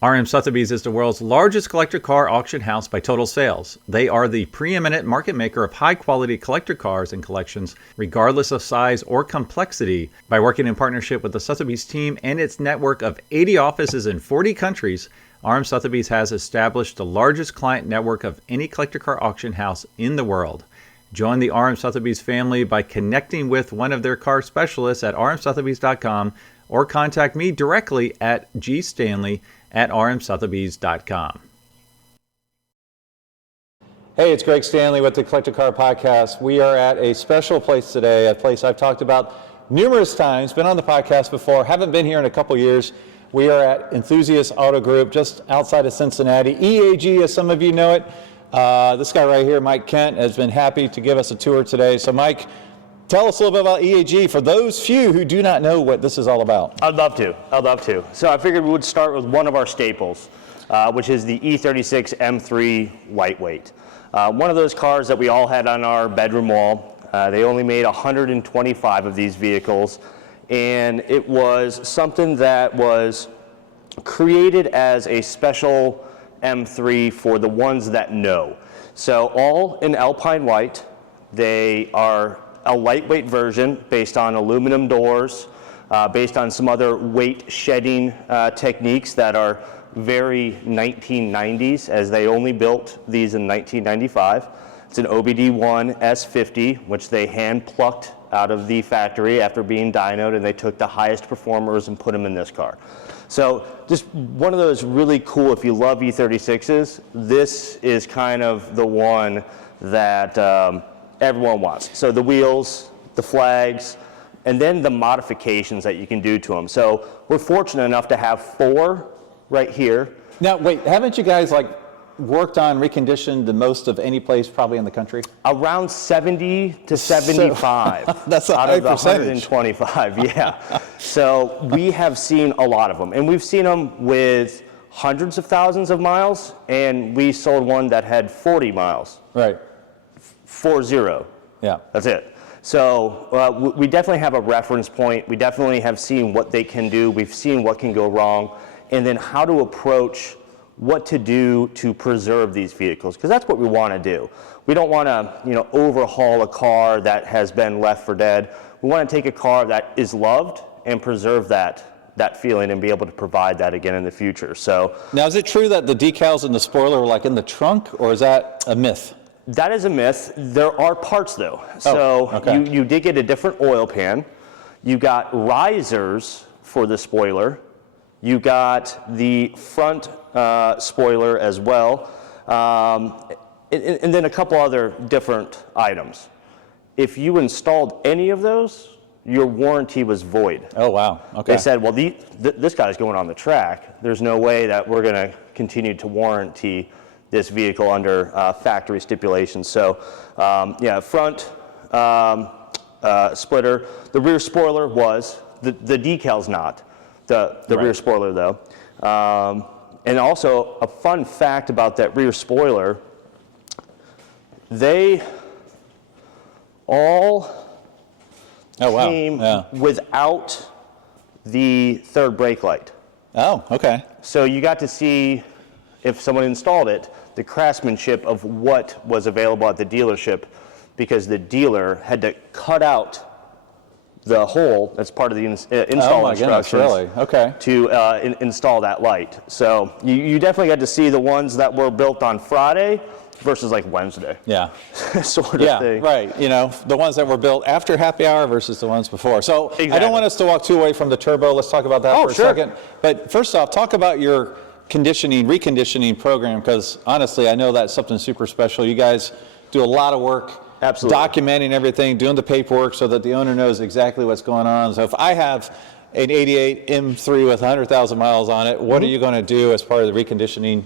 RM Sotheby's is the world's largest collector car auction house by total sales. They are the preeminent market maker of high-quality collector cars and collections, regardless of size or complexity. By working in partnership with the Sotheby's team and its network of 80 offices in 40 countries, RM Sotheby's has established the largest client network of any collector car auction house in the world. Join the RM Sotheby's family by connecting with one of their car specialists at rmsotheby's.com or contact me directly at gstanley@rmsotheby's.com. Hey, it's Greg Stanley with the Collector Car Podcast. We are at a special place today, a place I've talked about numerous times, been on the podcast before, haven't been here in a couple years. We are at Enthusiast Auto Group, just outside of Cincinnati. EAG, as some of you know it. This guy right here, Mike Kent, has been happy to give us a tour today. So Mike, tell us a little bit about EAG for those few who do not know what this is all about. I'd love to. So I figured we would start with one of our staples, which is the E36 M3 lightweight. One of those cars that we all had on our bedroom wall. They only made 125 of these vehicles, and it was something that was created as a special M3 for the ones that know. So all in Alpine white. They are a lightweight version based on aluminum doors, based on some other weight shedding techniques that are very 1990s, as they only built these in 1995. It's an OBD1 S50, which they hand plucked out of the factory after being dynoed, and they took the highest performers and put them in this car. So just one of those really cool, if you love E36s, this is kind of the one that everyone wants. So the wheels, the flags, and then the modifications that you can do to them. So we're fortunate enough to have 4 right here. Now, wait, haven't you guys worked on reconditioned the most of any place probably in the country? Around 70 to 75. So, that's a out high of the percentage. 125, yeah. So we have seen a lot of them, and we've seen them with hundreds of thousands of miles, and we sold one that had 40 miles. Right. 40. Yeah. That's it. So we definitely have a reference point. We definitely have seen what they can do. We've seen what can go wrong, and then how to approach what to do to preserve these vehicles, because that's what we want to do. We don't want to, overhaul a car that has been left for dead. We want to take a car that is loved and preserve that feeling and be able to provide that again in the future. So now, is it true that the decals and the spoiler were in the trunk, or is that a myth? That is a myth. There are parts though. So okay. you did get a different oil pan. You got risers for the spoiler. You got the front spoiler as well, and then a couple other different items. If you installed any of those, your warranty was void. Oh, wow. Okay. They said, well, this guy's going on the track. There's no way that we're going to continue to warranty this vehicle under factory stipulations. So, front splitter. The rear spoiler was. The decal's not. The right. Rear spoiler, though. And also, a fun fact about that rear spoiler, they all came without the third brake light. Oh, okay. So you got to see, if someone installed it, the craftsmanship of what was available at the dealership, because the dealer had to cut out the hole that's part of the install instructions. Really? Okay. To install that light. So you definitely got to see the ones that were built on Friday versus Wednesday. Yeah. sort of thing. Yeah, right. The ones that were built after happy hour versus the ones before. So exactly. I don't want us to walk too away from the turbo. Let's talk about that for a second. But first off, talk about your reconditioning program, because honestly, I know that's something super special. You guys do a lot of work. Absolutely. Documenting everything, doing the paperwork so that the owner knows exactly what's going on. So if I have an 88 M3 with 100,000 miles on it, what are you going to do as part of the recommissioning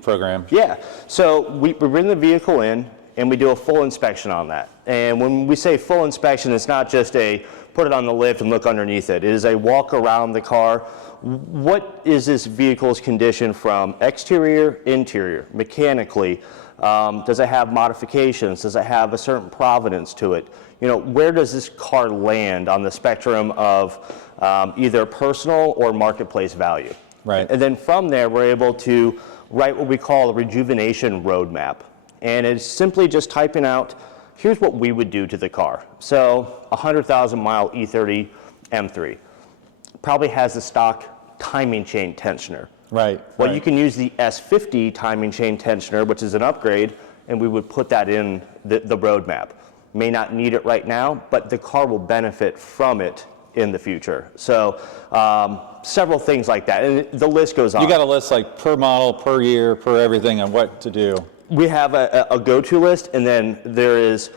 program? Yeah, so we bring the vehicle in and we do a full inspection on that. And when we say full inspection, it's not just a put it on the lift and look underneath it. It is a walk around the car. What is this vehicle's condition from exterior, interior, mechanically? Does it have modifications? Does it have a certain provenance to it? Where does this car land on the spectrum of either personal or marketplace value? Right. And then from there, we're able to write what we call a rejuvenation roadmap. And it's simply just typing out, here's what we would do to the car. So 100,000 mile E30 M3 probably has the stock timing chain tensioner. Right. Well, right. you can use the S50 timing chain tensioner, which is an upgrade, and we would put that in the roadmap. May not need it right now, but the car will benefit from it in the future. So several things like that, and the list goes on. You got a list like per model, per year, per everything, and what to do. We have a go-to list, and then there is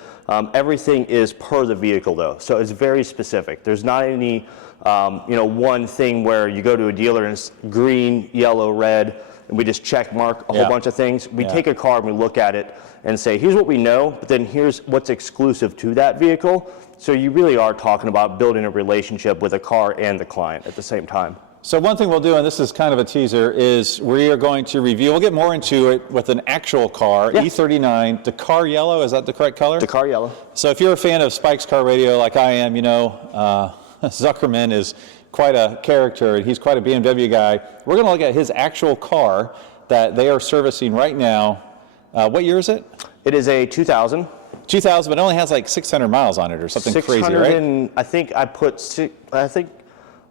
everything is per the vehicle though, so it's very specific. There's not any one thing where you go to a dealer and it's green, yellow, red, and we just check mark a whole bunch of things. We take a car and we look at it and say, here's what we know, but then here's what's exclusive to that vehicle. So you really are talking about building a relationship with a car and the client at the same time. So one thing we'll do, and this is kind of a teaser, is we are going to review, we'll get more into it with an actual car, E39, Dakar Yellow, is that the correct color? Dakar Yellow. So if you're a fan of Spike's Car Radio like I am, Zuckerman is quite a character, and he's quite a BMW guy. We're going to look at his actual car that they are servicing right now. What year is it? It is a 2000. 2000, but it only has like 600 miles on it or something crazy, right? And I think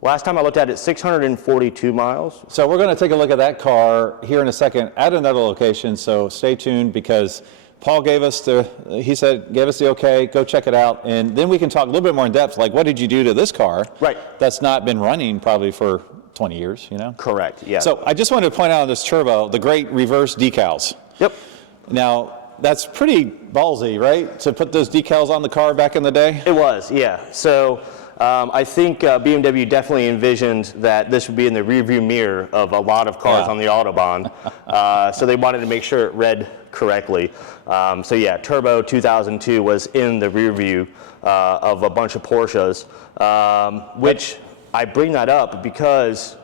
last time I looked at it, 642 miles. So we're going to take a look at that car here in a second at another location, so stay tuned because Paul gave us the okay, go check it out, and then we can talk a little bit more in depth, like what did you do to this car that's not been running probably for 20 years, Correct, yeah. So I just wanted to point out on this turbo, the great reverse decals. Yep. Now, that's pretty ballsy, right, to put those decals on the car back in the day? It was, yeah. So I think BMW definitely envisioned that this would be in the rearview mirror of a lot of cars on the Autobahn. So they wanted to make sure it read correctly. So yeah, Turbo 2002 was in the rear view of a bunch of Porsches, which I bring that up because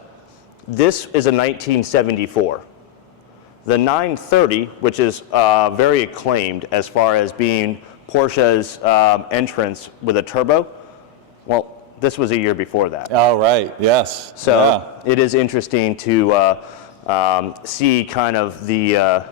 this is a 1974. The 930, which is very acclaimed as far as being Porsche's entrance with a turbo, well, this was a year before that. Oh, right, yes. So it is interesting to see kind of the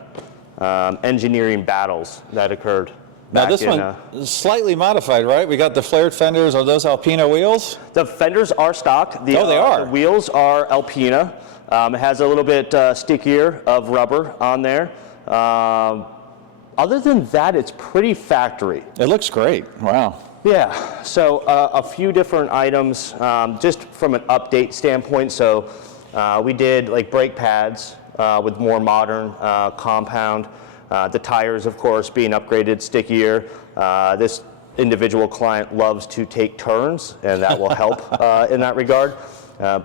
engineering battles that occurred. Now this one is slightly modified, right? We got the flared fenders. Are those Alpina wheels? The fenders are stock. They are. The wheels are Alpina. It has a little bit stickier of rubber on there. Other than that, it's pretty factory. It looks great. Wow. Yeah, so a few different items just from an update standpoint. So we did like brake pads with more modern compound. The tires, of course, being upgraded, stickier. This individual client loves to take turns, and that will help in that regard.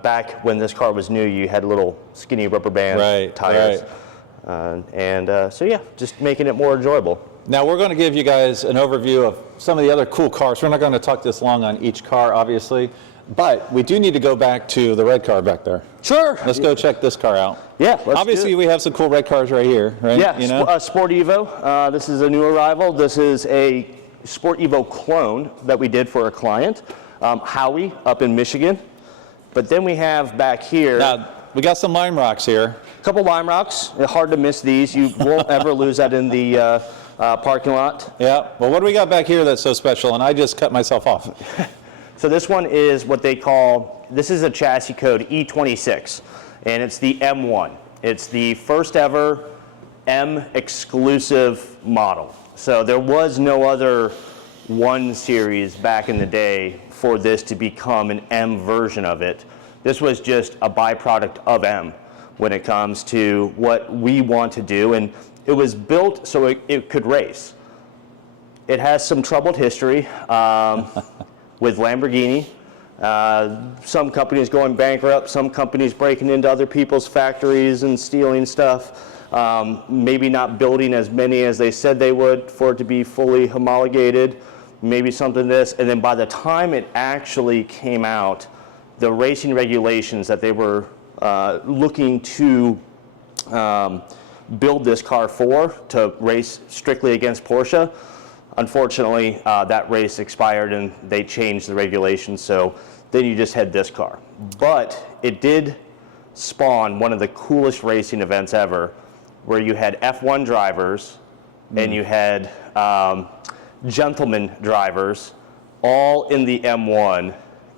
Back when this car was new, you had little skinny rubber band tires. Right. So yeah, just making it more enjoyable. Now we're going to give you guys an overview of some of the other cool cars. We're not going to talk this long on each car, obviously, but we do need to go back to the red car back there. Sure. Let's go check this car out. Yeah, obviously we have some cool red cars right here, right? Yeah, Sport Evo. This is a new arrival. This is a Sport Evo clone that we did for a client, Howie, up in Michigan. But then we have back here. Now, we got some lime rocks here. A couple lime rocks. Hard to miss these. You won't ever lose that in the parking lot. Yeah. Well, what do we got back here that's so special? And I just cut myself off. So this one is what they call, this is a chassis code E26, and it's the M1. It's the first ever M exclusive model. So there was no other 1 series back in the day for this to become an M version of it. This was just a byproduct of M when it comes to what we want to do, and it was built so it could race. It has some troubled history with Lamborghini. Some companies going bankrupt, some companies breaking into other people's factories and stealing stuff. Maybe not building as many as they said they would for it to be fully homologated. Maybe something this, and then by the time it actually came out, the racing regulations that they were looking to build this car for, to race strictly against Porsche, unfortunately that race expired and they changed the regulations, so then you just had this car. But it did spawned one of the coolest racing events ever, where you had F1 drivers and you had gentleman drivers all in the M1.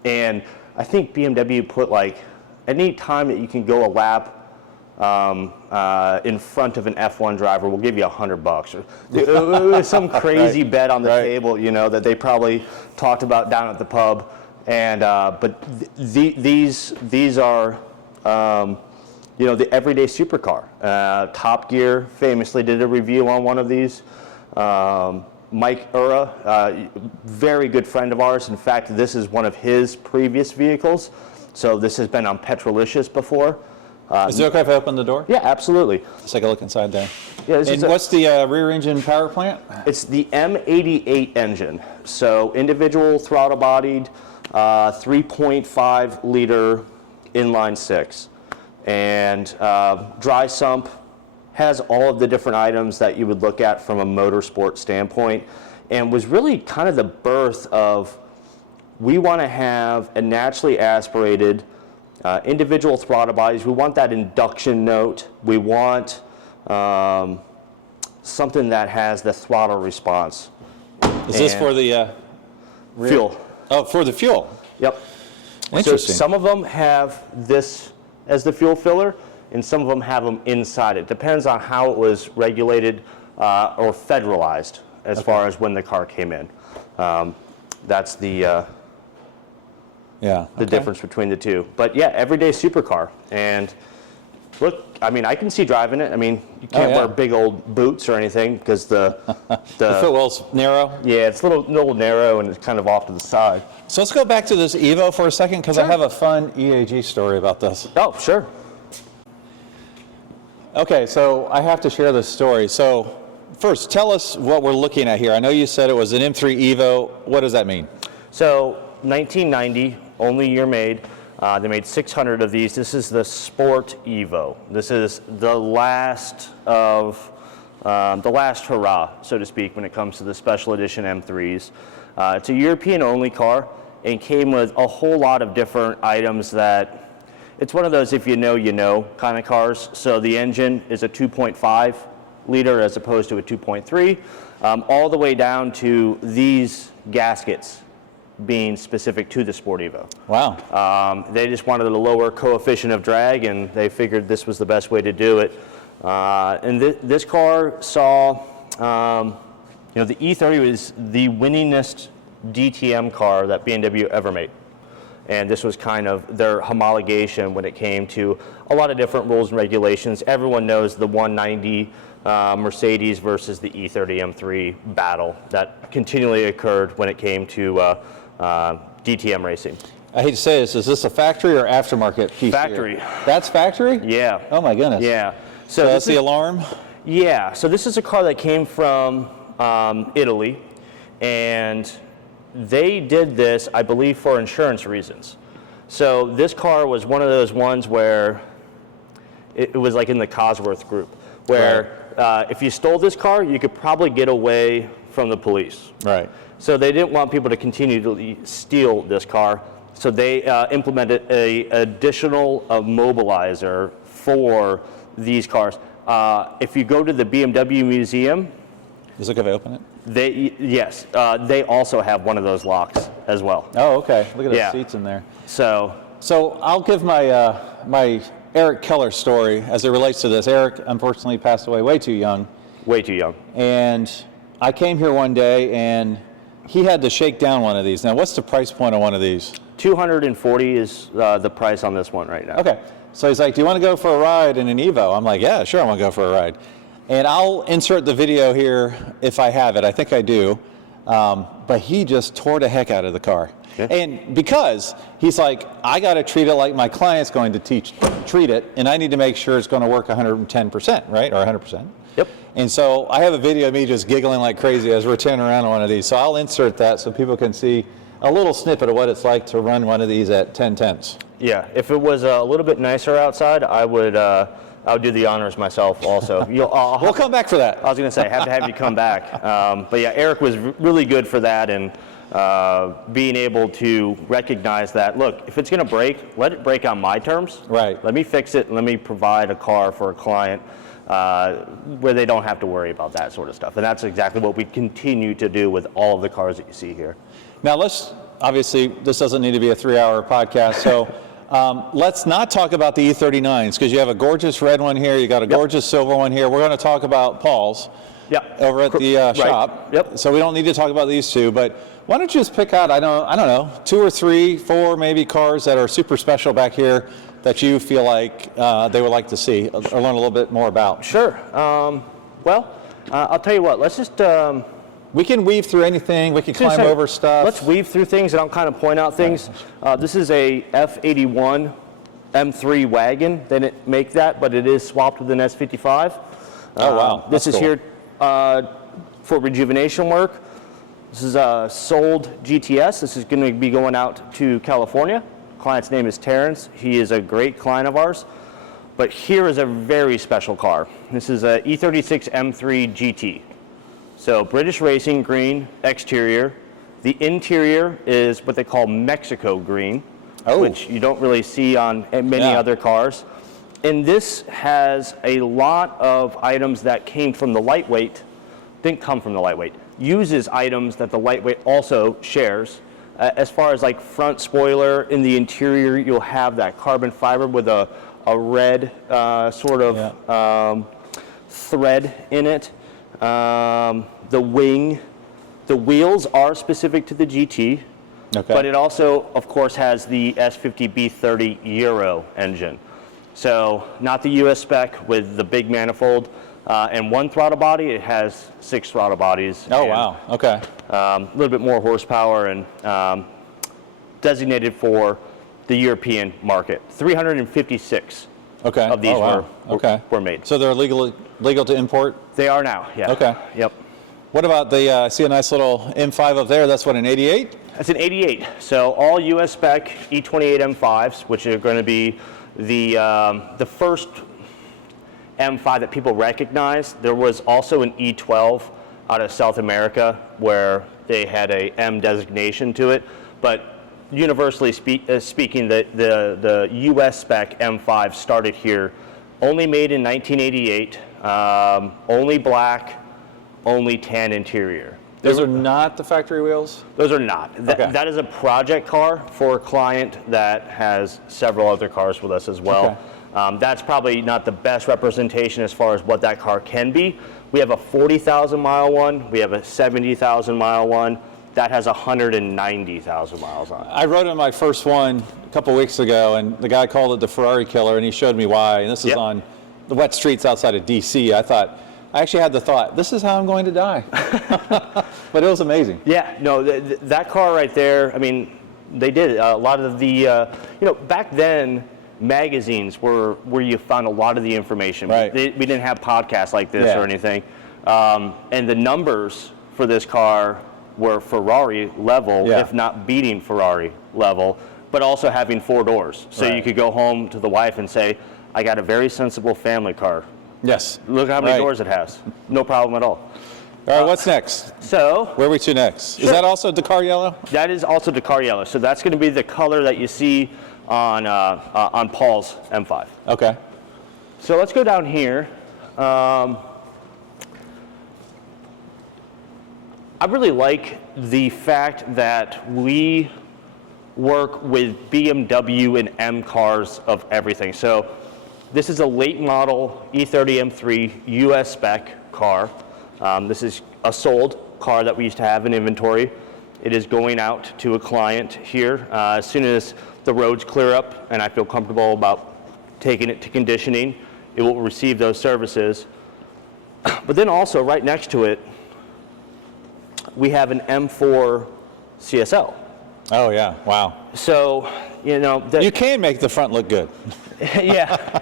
And I think BMW put like, any time that you can go a lap in front of an F1 driver, we'll give you $100. It was some crazy bet on the table, you know, that they probably talked about down at the pub. And but these are you know, the everyday supercar. Top Gear famously did a review on one of these. Mike Ura, very good friend of ours. In fact, this is one of his previous vehicles. So this has been on Petrolicious before. Is it okay if I open the door? Yeah, absolutely. Let's take a look inside there. Yeah, and what's the rear engine power plant? It's the M88 engine. So individual throttle bodied, 3.5 liter inline six. And dry sump, has all of the different items that you would look at from a motorsport standpoint, and was really kind of the birth of, we want to have a naturally aspirated individual throttle bodies. We want that induction note. We want something that has the throttle response. Is this for the fuel? Oh, for the fuel. Yep. Interesting. So some of them have this as the fuel filler, and some of them have them inside it. Depends on how it was regulated or federalized as far as when the car came in. That's the difference between the two. But yeah, everyday supercar. And look, I mean, I can see driving it. I mean, you can't wear big old boots or anything because the footwell's narrow. Yeah, it's a little narrow and it's kind of off to the side. So let's go back to this Evo for a second, because I have a fun EAG story about this. Oh, sure. Okay, so I have to share this story. So first, tell us what we're looking at here. I know you said it was an M3 Evo. What does that mean? So 1990, only year made. They made 600 of these. This is the Sport Evo. This is the last hurrah, so to speak, when it comes to the special edition M3s. It's a European-only car and came with a whole lot of different items that, it's one of those if you know kind of cars. So the engine is a 2.5 liter as opposed to a 2.3, all the way down to these gaskets being specific to the Sport Evo. Wow. They just wanted a lower coefficient of drag, and they figured this was the best way to do it. And this car saw, you know, the E30 was the winningest DTM car that BMW ever made. And this was kind of their homologation when it came to a lot of different rules and regulations. Everyone knows the 190 Mercedes versus the E30 M3 battle that continually occurred when it came to DTM racing. I hate to say this, is this a factory or aftermarket piece? Factory. Here? That's factory? Yeah. Oh my goodness. Yeah. So that's the alarm? Yeah. So this is a car that came from Italy, and they did this, I believe, for insurance reasons. So this car was one of those ones where it was like in the Cosworth group, where if you stole this car, you could probably get away from the police. Right. So they didn't want people to continue to steal this car. So they implemented an additional mobilizer for these cars. If you go to the BMW museum, is it okay if I open it? They also have one of those locks as well. Oh, okay. Look at the seats in there. So I'll give my my Eric Keller story as it relates to this. Eric unfortunately passed away way too young. Way too young. And I came here one day and he had to shake down one of these. Now, what's the price point on one of these? $240 is the price on this one right now. Okay. So he's like, do you want to go for a ride in an Evo? I'm like, yeah, sure, I want to go for a ride. And I'll insert the video here if I have it. I think I do. But he just tore the heck out of the car. Yeah. And because he's like, I got to treat it like my client's going to treat it, and I need to make sure it's going to work 110%, right? Or 100%. Yep. And so I have a video of me just giggling like crazy as we're turning around on one of these. So I'll insert that so people can see a little snippet of what it's like to run one of these at 10/10. Yeah, if it was a little bit nicer outside, I would do the honors myself also. We'll come back for that. I was going to say, I have to have you come back. But yeah, Eric was really good for that, and being able to recognize that, look, if it's going to break, let it break on my terms. Right. Let me fix it and let me provide a car for a client where they don't have to worry about that sort of stuff. And that's exactly what we continue to do with all of the cars that you see here. Now obviously, this doesn't need to be a 3-hour podcast, so let's not talk about the E39s, because you have a gorgeous red one here, you got a gorgeous silver one here. We're going to talk about Paul's over at the shop. Yep. So we don't need to talk about these two, but why don't you just pick out, I don't know, 2 or 3, 4 maybe cars that are super special back here that you feel like they would like to see or learn a little bit more about? Sure. I'll tell you what, let's just... we can weave through anything. We can climb over stuff. Let's weave through things and I'll kind of point out things. This is a F81 M3 wagon. They didn't make that, but it is swapped with an S55. Oh, wow. This is here for rejuvenation work. This is a sold GTS. This is going to be going out to California. Client's name is Terrence. He is a great client of ours. But here is a very special car. This is a E36 M3 GT. So British racing green exterior. The interior is what they call Mexico green, which you don't really see on many other cars. And this has a lot of items that came from the lightweight, didn't come from the lightweight, uses items that the lightweight also shares. As far as like front spoiler, in the interior you'll have that carbon fiber with a red sort of thread in it. The wing, the wheels are specific to the GT, but it also, of course, has the S50B30 Euro engine. So not the US spec with the big manifold and 1 throttle body. It has 6 throttle bodies. Oh, wow. Okay. A little bit more horsepower and designated for the European market. 356 of these were made. So they're legal to import? They are now, yeah. Okay. Yep. What about the, I see a nice little M5 up there. That's what, an 88? That's an 88. So all US spec E28 M5s, which are going to be the first M5 that people recognize. There was also an E12 out of South America where they had a M designation to it. But universally speaking, the US spec M5 started here, only made in 1988, only black, only tan interior. Those are not the factory wheels? Those are not. That is a project car for a client that has several other cars with us as well. That's probably not the best representation as far as what that car can be. We have a 40,000 mile one, we have a 70,000 mile one, that has 190,000 miles on it. I rode in my first one a couple weeks ago, and the guy called it the Ferrari killer, and he showed me why. And this is on the wet streets outside of DC. I actually had the thought, this is how I'm going to die. But it was amazing. Yeah, no, that car right there, I mean, they did a lot of the, back then, magazines were where you found a lot of the information. Right. We didn't have podcasts like this or anything. And the numbers for this car were Ferrari level, if not beating Ferrari level, but also having 4 doors. So you could go home to the wife and say, I got a very sensible family car. Yes. Look how many doors it has. No problem at all. All right, what's next? So, where are we to next? Is that also Dakar yellow? That is also Dakar yellow. So that's going to be the color that you see on Paul's M5. Okay. So let's go down here. I really like the fact that we work with BMW and M cars of everything. So this is a late model E30 M3 US spec car. This is a sold car that we used to have in inventory. It is going out to a client here. As soon as the roads clear up and I feel comfortable about taking it to conditioning, it will receive those services. But then also right next to it, we have an M4 CSL. Oh yeah, wow. So, you can make the front look good. Yeah.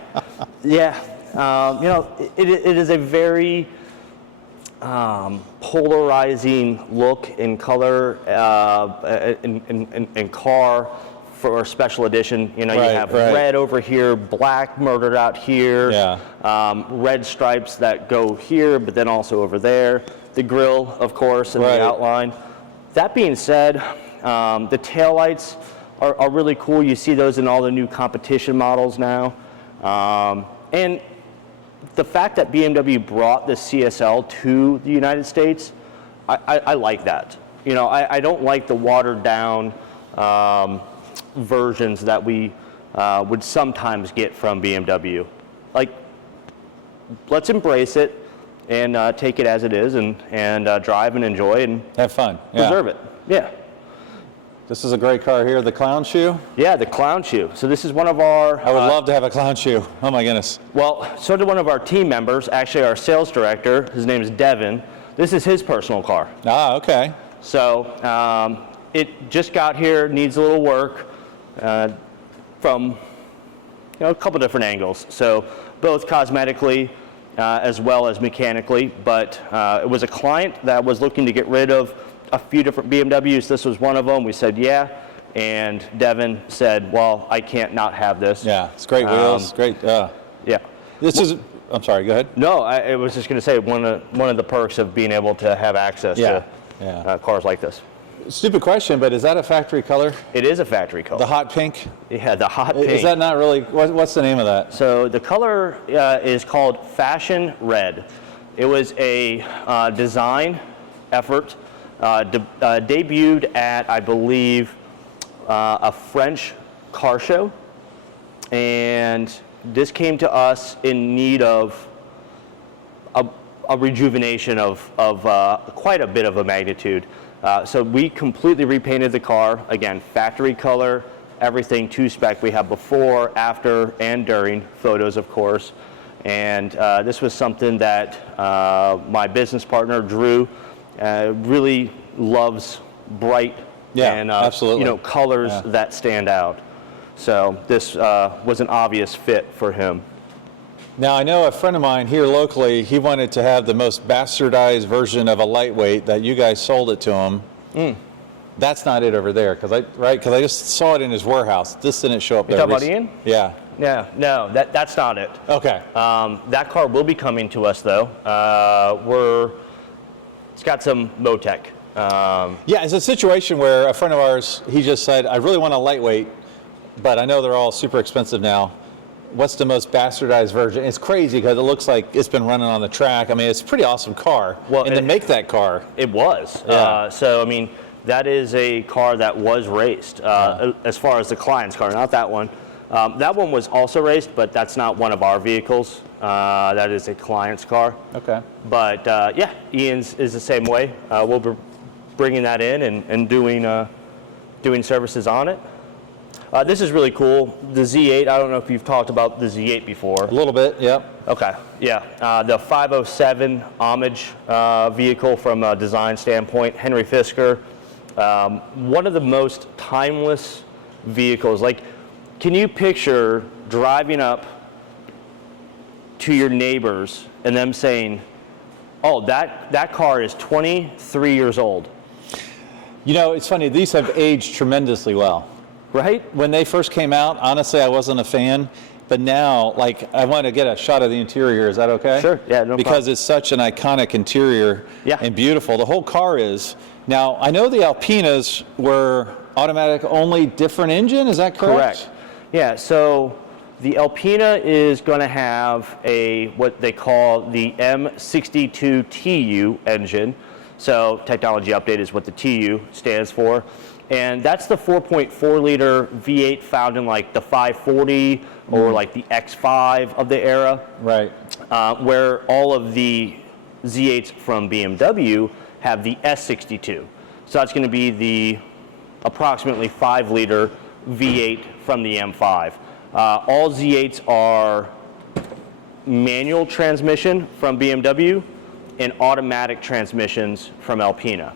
It is a very polarizing look in color in car for a special edition. You have red over here, black murdered out here, red stripes that go here, but then also over there. The grille, of course, and the outline. that being said, the taillights are really cool. You see those in all the new competition models now. And the fact that BMW brought the CSL to the United States, I like that. You know, I don't like the watered down versions that we would sometimes get from BMW. Like, let's embrace it and take it as it is, and drive and enjoy and have fun. Preserve it. Yeah. This is a great car here, the clown shoe. Yeah, the clown shoe. So this is one of our... I would love to have a clown shoe. Oh my goodness. Well, so did one of our team members, actually our sales director. His name is Devin. This is his personal car. Ah, okay. So it just got here, needs a little work from a couple different angles. So both cosmetically as well as mechanically. But it was a client that was looking to get rid of a few different BMWs. This was one of them. We said, yeah. And Devin said, well, I can't not have this. Yeah, it's great wheels, great. Yeah. This is, I'm sorry, go ahead. No, I was just going to say one of the perks of being able to have access to cars like this. Stupid question, but is that a factory color? It is a factory color. The hot pink? Yeah, the hot pink. Is that not really, what's the name of that? So the color is called Fashion Red. It was a design effort. Debuted at, I believe, a French car show, and this came to us in need of a rejuvenation of quite a bit of a magnitude. So we completely repainted the car, again, factory color, everything to spec. We have before, after, and during photos, of course, and this was something that my business partner, Drew, really loves bright and absolutely. colors that stand out. So this was an obvious fit for him. Now I know a friend of mine here locally, he wanted to have the most bastardized version of a lightweight that you guys sold it to him. That's not it over there, because I just saw it in his warehouse. This didn't show up there. You talking about Ian? Yeah. Yeah, no, that's not it. Okay. That car will be coming to us though. It's got some Motec. Yeah, it's a situation where a friend of ours, he just said, I really want a lightweight, but I know they're all super expensive now. What's the most bastardized version? It's crazy because it looks like it's been running on the track. I mean, it's a pretty awesome car. Well, and to make that car. It was. So, I mean, that is a car that was raced as far as the client's car, not that one. That one was also raced, but that's not one of our vehicles. That is a client's car. Okay. But yeah, Ian's is the same way. We'll be bringing that in and doing services on it. This is really cool. The Z8, I don't know if you've talked about the Z8 before. A little bit, yep. Okay, yeah. The 507 homage vehicle from a design standpoint, Henry Fisker. One of the most timeless vehicles. Like, can you picture driving up to your neighbors and them saying, oh, that car is 23 years old? You know, it's funny, these have aged tremendously well. Right? When they first came out, honestly, I wasn't a fan. But now, like, I want to get a shot of the interior. Is that okay? Sure, yeah, no Because problem. It's such an iconic interior and beautiful. The whole car is. Now, I know the Alpinas were automatic only, different engine. Is that correct? Correct. Yeah, so the Alpina is going to have what they call the M62TU engine. So technology update is what the TU stands for. And that's the 4.4 liter V8 found in like the 540 or like the X5 of the era. Right. Where all of the Z8s from BMW have the S62. So that's going to be the approximately 5 liter V8 from the M5. All Z8s are manual transmission from BMW and automatic transmissions from Alpina.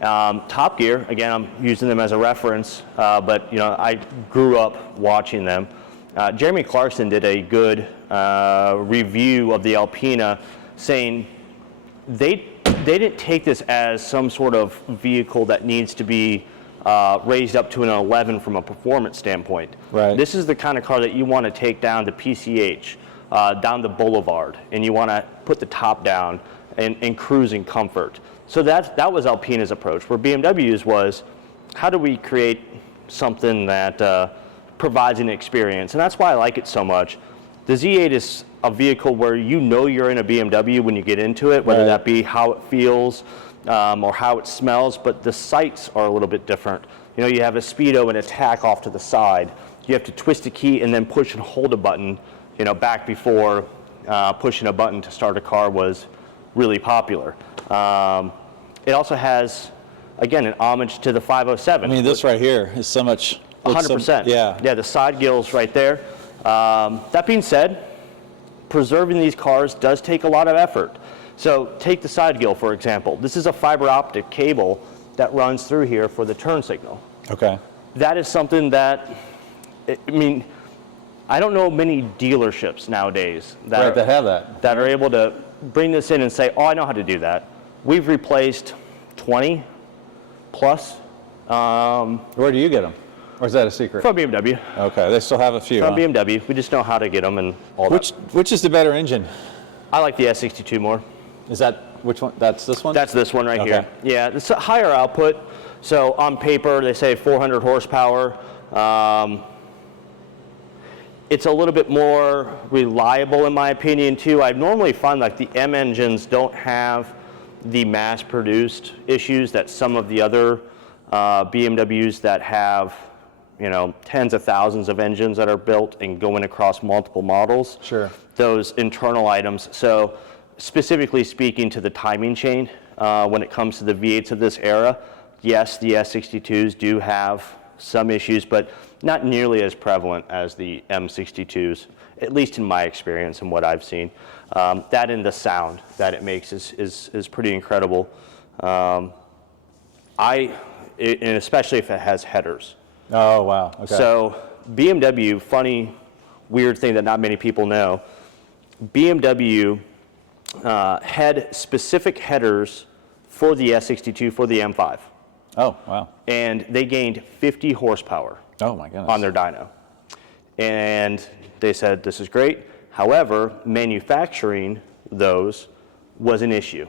Top Gear, again, I'm using them as a reference, but I grew up watching them. Jeremy Clarkson did a good review of the Alpina, saying they didn't take this as some sort of vehicle that needs to be raised up to an 11 from a performance standpoint. Right. This is the kind of car that you want to take down to PCH, down the boulevard, and you want to put the top down and cruise in comfort. So that was Alpina's approach, where BMW's was, how do we create something that provides an experience? And that's why I like it so much. The Z8 is a vehicle where you know you're in a BMW when you get into it, whether that be how it feels or how it smells, but the sights are a little bit different. You know, you have a speedo and a tack off to the side. You have to twist a key and then push and hold a button. You know, back before pushing a button to start a car was really popular. It also has, again, an homage to the 507. I mean, this right here is so much. 100%. Yeah. Yeah, the side gills right there. That being said, preserving these cars does take a lot of effort. So take the side gill, for example. This is a fiber optic cable that runs through here for the turn signal. Okay. That is something that, I mean, I don't know many dealerships nowadays that have that. that are able to bring this in and say, oh, I know how to do that. We've replaced 20 plus. Where do you get them? Or is that a secret? From BMW. Okay, they still have a few. From Huh? BMW. We just know how to get them and all that. Which is the better engine? I like the S62 more. Is that which one? That's this one? That's this one right Okay. here. Yeah, it's a higher output. So on paper, they say 400 horsepower. It's a little bit more reliable in my opinion too. I normally find like the M engines don't have the mass-produced issues that some of the other BMWs that have, you know, tens of thousands of engines that are built and going across multiple models. Sure. Those internal items. So specifically speaking to the timing chain, when it comes to the V8s of this era, yes, the S62s do have some issues, but not nearly as prevalent as the M62s, at least in my experience and what I've seen. That and the sound that it makes is pretty incredible. And especially if it has headers. Oh, wow. Okay. So BMW, funny, weird thing that not many people know, BMW had specific headers for the S62 for the M5. Oh, wow. And they gained 50 horsepower Oh, my goodness. on their dyno. And they said, this is great. However, manufacturing those was an issue.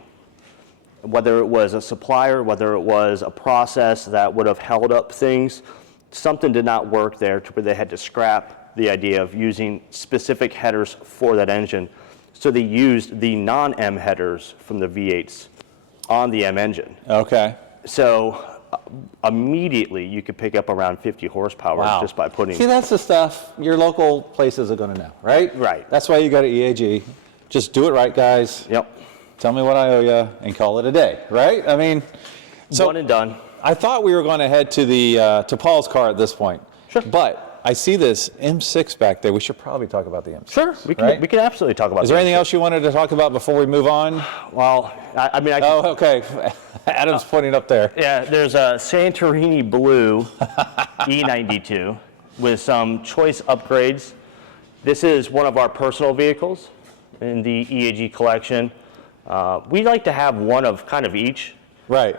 Whether it was a supplier, whether it was a process that would have held up things, something did not work there to where they had to scrap the idea of using specific headers for that engine. So they used the non-M headers from the V8s on the M engine. Okay. So immediately you could pick up around 50 horsepower Wow. just by putting. See, that's the stuff your local places are going to know, right? Right. That's why you go to EAG. Just do it right, guys. Yep. Tell me what I owe you and call it a day, right? I mean, so One and done. I thought we were going to head to the to Paul's car at this point. Sure. But I see this M6 back there. We should probably talk about the M6. Sure. We can, right? we can absolutely talk about Is there that. anything else you wanted to talk about before we move on? Well, I mean, Oh, okay. Adam's pointing up there. yeah, there's a Santorini Blue E92 with some choice upgrades. This is one of our personal vehicles in the EAG collection. We like to have one of kind of each Right.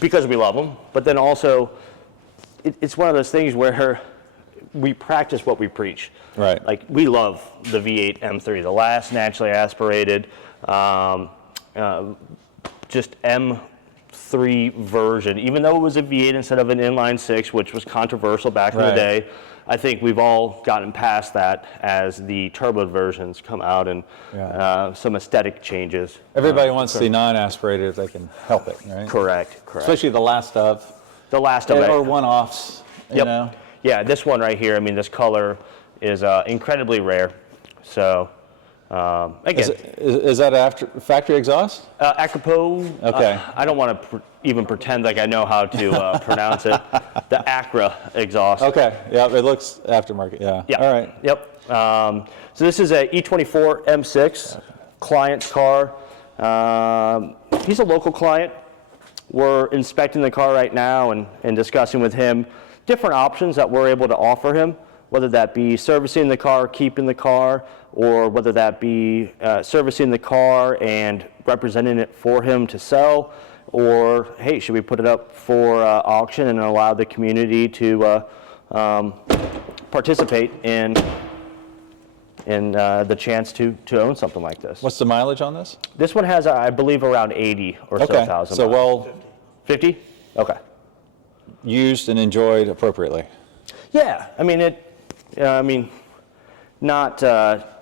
because we love them, but then also it's one of those things where we practice what we preach. Right. Like we love the V8 M3, the last naturally aspirated, just M3 version. Even though it was a V8 instead of an inline six, which was controversial back in the Right. day, I think we've all gotten past that as the turbo versions come out and Yeah. some aesthetic changes. Everybody wants the non-aspirated if they can help it, right? Correct. Especially the last of, The last of it. or one-offs, you Yep. know? Yeah, this one right here, I mean, this color is incredibly rare. So, again, Is that after factory exhaust? Acropo, Okay. I don't want to even pretend like I know how to pronounce it. The Acra exhaust. Okay, yeah, it looks aftermarket, yeah. Yeah. All right. Yep. So this is a E24 M6 client's car. He's a local client. We're inspecting the car right now and discussing with him different options that we're able to offer him, whether that be servicing the car, keeping the car, or whether that be servicing the car and representing it for him to sell, or hey, should we put it up for auction and allow the community to participate in and the chance to own something like this. What's the mileage on this? This one has, I believe, around 80 or so thousand. So well, 50? Okay. used and enjoyed appropriately. Yeah, I mean, not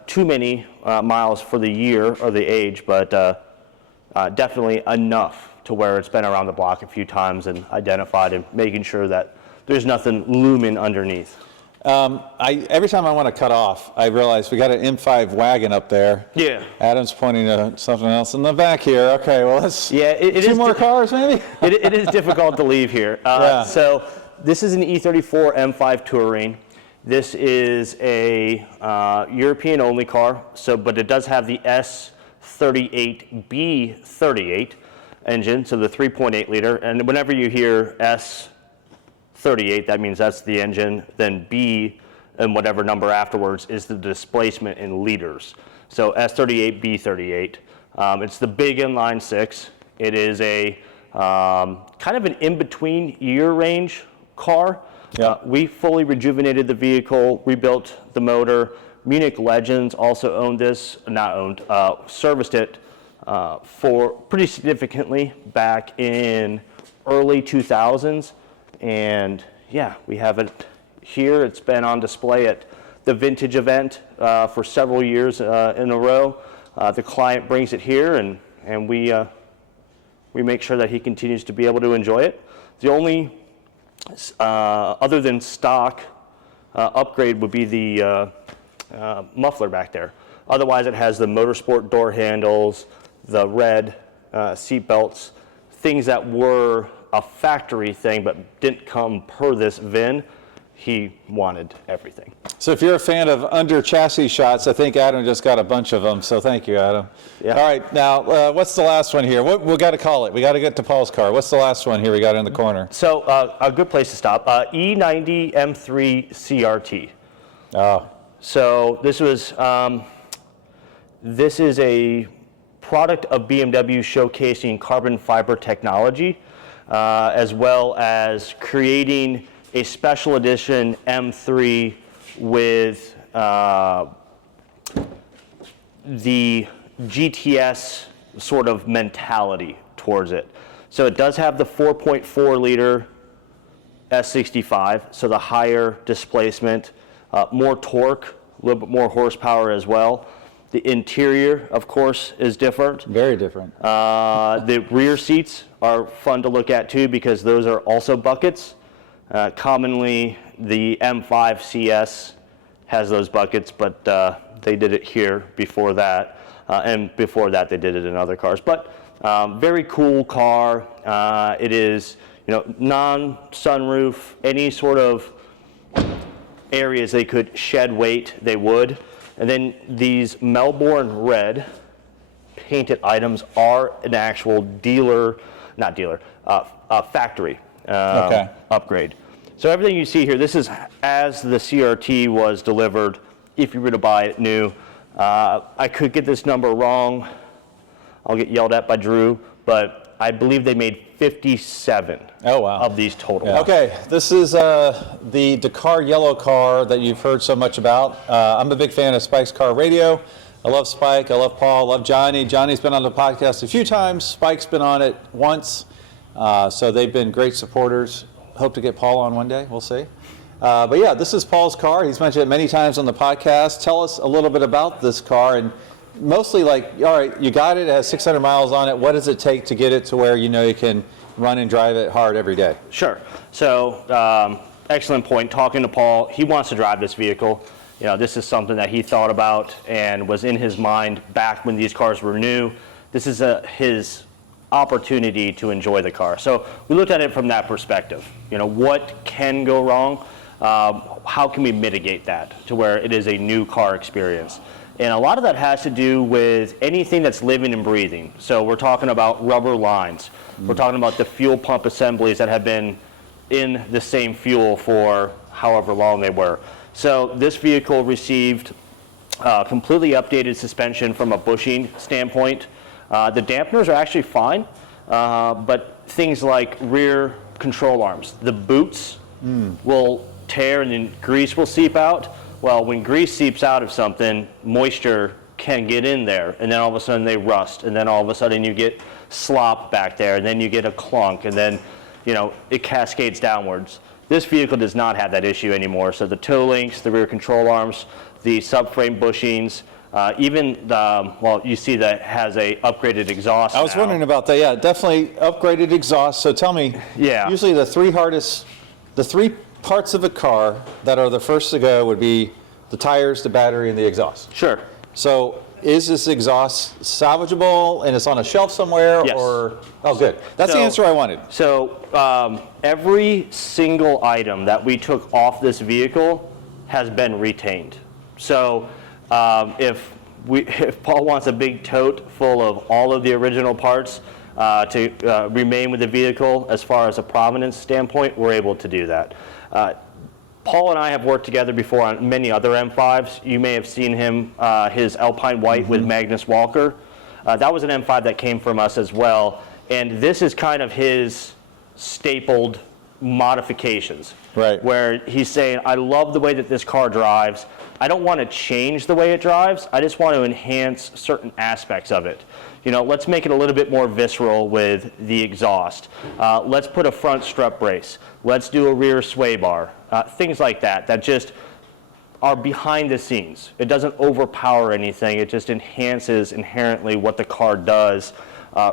too many miles for the year or the age, but definitely enough to where it's been around the block a few times and identified and making sure that there's nothing looming underneath. Every time I want to cut off, I realize we got an M5 wagon up there. Yeah. Adam's pointing to something else in the back here. Okay, well, let's two more cars maybe? it is difficult to leave here. Yeah. So this is an E34 M5 Touring. This is a European-only car, but it does have the S38B38 engine, so the 3.8 liter. And whenever you hear S38, that means that's the engine. Then B and whatever number afterwards is the displacement in liters. So S38B38. It's the big inline six. It is a kind of an in-between year range car. Yeah. We fully rejuvenated the vehicle, rebuilt the motor. Munich Legends also serviced it for pretty significantly back in early 2000s. And yeah, we have it here. It's been on display at the vintage event for several years in a row. The client brings it here, and we make sure that he continues to be able to enjoy it. The only other than stock upgrade would be the muffler back there. Otherwise, it has the motorsport door handles, the red seat belts, things that were a factory thing but didn't come per this VIN. He wanted everything. So if you're a fan of under chassis shots, I think Adam just got a bunch of them, so thank you, Adam. Yeah. All right, now what's the last one here? We got to call it. We got to get to Paul's car. What's the last one here we got in the corner? So a good place to stop, E90 M3 CRT. Oh. So this is a product of BMW showcasing carbon fiber technology, as well as creating a special edition M3 with the GTS sort of mentality towards it. So it does have the 4.4 liter S65, so the higher displacement, more torque, a little bit more horsepower as well. The interior, of course, is different. Very different. The rear seats are fun to look at too, because those are also buckets. Commonly, the M5 CS has those buckets, but they did it here before that. And before that, they did it in other cars. But very cool car. It is, non-sunroof, any sort of areas they could shed weight, they would. And then these Melbourne red painted items are an actual factory upgrade. So everything you see here, this is as the CRT was delivered, if you were to buy it new. I could get this number wrong. I'll get yelled at by Drew, but I believe they made 57 of these total. Yeah. Okay, this is the Dakar yellow car that you've heard so much about. I'm a big fan of Spike's Car Radio. I love Spike, I love Paul, I love Johnny. Johnny's been on the podcast a few times. Spike's been on it once. So they've been great supporters. Hope to get Paul on one day, we'll see. But yeah, this is Paul's car. He's mentioned it many times on the podcast. Tell us a little bit about this car, and mostly all right, you got it, it has 600 miles on it. What does it take to get it to where you can run and drive it hard every day? Sure. So excellent point. Talking to Paul, he wants to drive this vehicle. This is something that he thought about and was in his mind back when these cars were new. This is his opportunity to enjoy the car. So we looked at it from that perspective. What can go wrong? How can we mitigate that to where it is a new car experience? And a lot of that has to do with anything that's living and breathing. So we're talking about rubber lines. We're talking about the fuel pump assemblies that have been in the same fuel for however long they were. So this vehicle received completely updated suspension from a bushing standpoint. The dampeners are actually fine, but things like rear control arms, the boots will tear and then grease will seep out. Well, when grease seeps out of something, moisture can get in there, and then all of a sudden they rust, and then all of a sudden you get slop back there, and then you get a clunk, and then, you know, it cascades downwards. This vehicle does not have that issue anymore. So the toe links, the rear control arms, the subframe bushings, even the, well, you see that has a upgraded exhaust I was wondering about that. Yeah, definitely upgraded exhaust. So tell me, usually the three parts of a car that are the first to go would be the tires, the battery, and the exhaust. Sure. So is this exhaust salvageable and it's on a shelf somewhere? Yes. Or, oh, good. That's the answer I wanted. So every single item that we took off this vehicle has been retained. So if Paul wants a big tote full of all of the original parts to remain with the vehicle as far as a provenance standpoint, we're able to do that. Paul and I have worked together before on many other M5s. You may have seen him, his Alpine White with Magnus Walker. That was an M5 that came from us as well. And this is kind of his stapled modifications. Right. Where he's saying, I love the way that this car drives. I don't want to change the way it drives. I just want to enhance certain aspects of it. You know, let's make it a little bit more visceral with the exhaust. Let's put a front strut brace. Let's do a rear sway bar. Things like that, that just are behind the scenes. It doesn't overpower anything. It just enhances inherently what the car does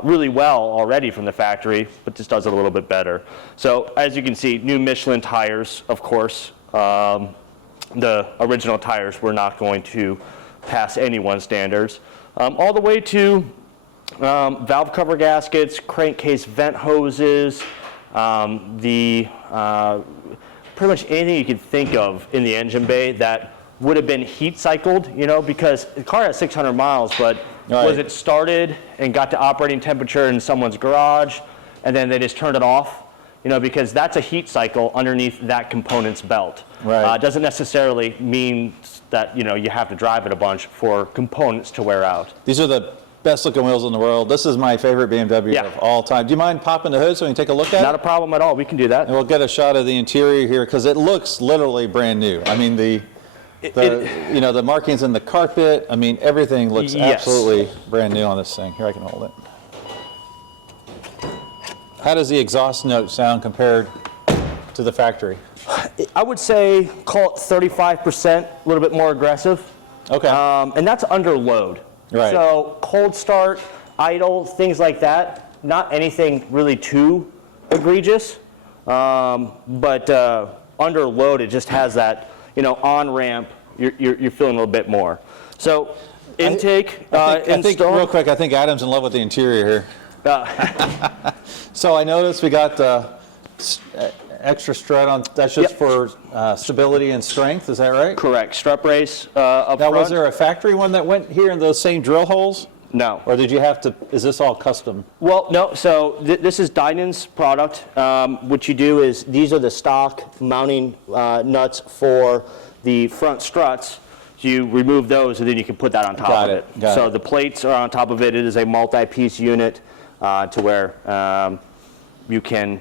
really well already from the factory, but just does it a little bit better. So as you can see, new Michelin tires, of course. The original tires were not going to pass anyone's standards. All the way to valve cover gaskets, crankcase vent hoses, pretty much anything you could think of in the engine bay that would have been heat cycled, you know, because the car has 600 miles, but was it started and got to operating temperature in someone's garage and then they just turned it off? You know, because that's a heat cycle underneath that component's belt. Right. Doesn't necessarily mean that, you know, you have to drive it a bunch for components to wear out. These are the best looking wheels in the world. This is my favorite BMW of all time. Do you mind popping the hood so we can take a look at it? Not a problem at all. We can do that. And we'll get a shot of the interior here because it looks literally brand new. I mean, you know, the markings in the carpet, I mean, everything looks absolutely brand new on this thing. Here, I can hold it. How does the exhaust note sound compared to the factory? I would say call it 35%, a little bit more aggressive. Okay. And that's under load. Right. So cold start, idle, things like that, not anything really too egregious. But under load, it just has that, you know, on ramp, you're feeling a little bit more. So intake, I think real quick, I think Adam's in love with the interior here. So I noticed we got extra strut on. That's just for stability and strength. Is that right? Correct. Strut brace up front. Now, was there a factory one that went here in those same drill holes? No. Or did you have to? Is this all custom? Well, no. So this is Dynan's product. What you do is these are the stock mounting nuts for the front struts. You remove those, and then you can put that on top of it. So the plates are on top of it. It is a multi-piece unit to where you can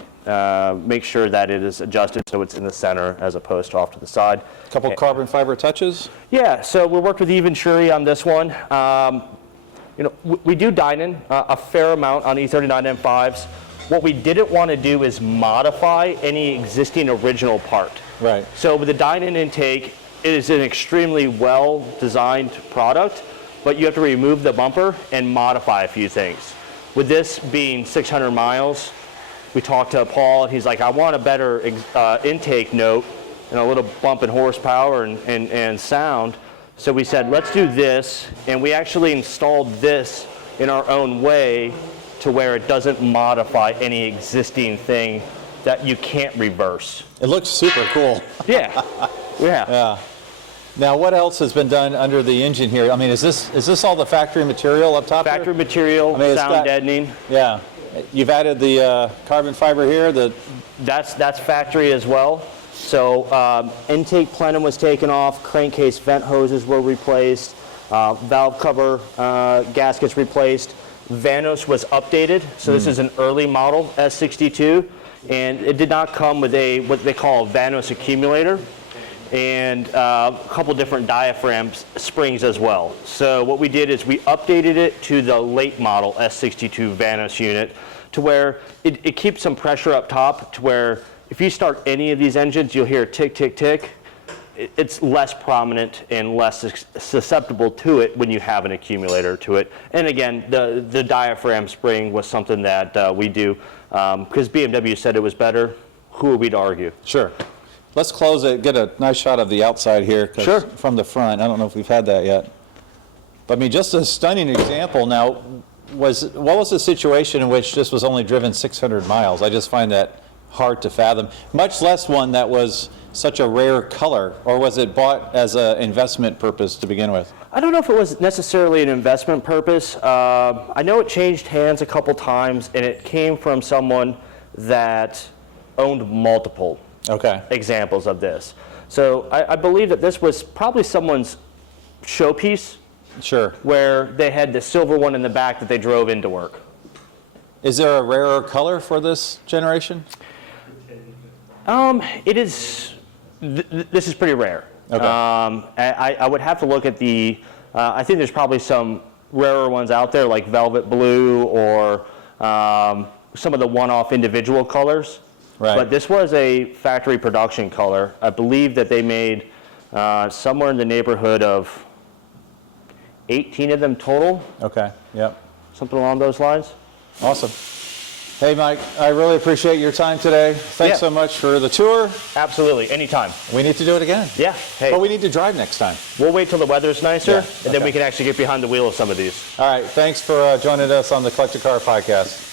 make sure that it is adjusted so it's in the center as opposed to off to the side. A couple carbon fiber touches? Yeah, so we worked with Even Shuri on this one. You know, we do Dynan a fair amount on E39 M5s. What we didn't want to do is modify any existing original part. Right. So with the Dynan intake, it is an extremely well-designed product, but you have to remove the bumper and modify a few things. With this being 600 miles, we talked to Paul, and he's like, I want a better intake note and a little bump in horsepower and sound. So we said, let's do this, and we actually installed this in our own way to where it doesn't modify any existing thing that you can't reverse. It looks super cool. Yeah. Yeah. Now, what else has been done under the engine here? I mean, is this all the factory material up top? Factory material, sound deadening. Yeah. You've added the carbon fiber here. That's factory as well. So intake plenum was taken off, crankcase vent hoses were replaced, valve cover gaskets replaced. Vanos was updated, so this is an early model S62, and it did not come with what they call a Vanos accumulator. and a couple different diaphragm springs as well. So what we did is we updated it to the late model S62 Vanos unit to where it keeps some pressure up top to where if you start any of these engines, you'll hear tick, tick, tick. It's less prominent and less susceptible to it when you have an accumulator to it. And again, the diaphragm spring was something that we do because BMW said it was better. Who are we to argue? Sure. Let's close it, get a nice shot of the outside here. Sure. From the front. I don't know if we've had that yet. But I mean, just a stunning example. Now, what was the situation in which this was only driven 600 miles? I just find that hard to fathom, much less one that was such a rare color, or was it bought as an investment purpose to begin with? I don't know if it was necessarily an investment purpose. I know it changed hands a couple times, and it came from someone that owned multiple examples of this. So I believe that this was probably someone's showpiece. Sure. Where they had the silver one in the back that they drove into work. Is there a rarer color for this generation? It is. This is pretty rare. Okay. I would have to look at the. I think there's probably some rarer ones out there, like velvet blue or some of the one-off individual colors. Right. But this was a factory production color. I believe that they made somewhere in the neighborhood of 18 of them total. Okay. Yep. Something along those lines. Awesome. Hey, Mike, I really appreciate your time today. Thanks so much for the tour. Absolutely, anytime. We need to do it again. Yeah. Hey. But we need to drive next time. We'll wait till the weather's nicer, Yeah, and then we can actually get behind the wheel of some of these. All right, thanks for joining us on the Collector Car Podcast.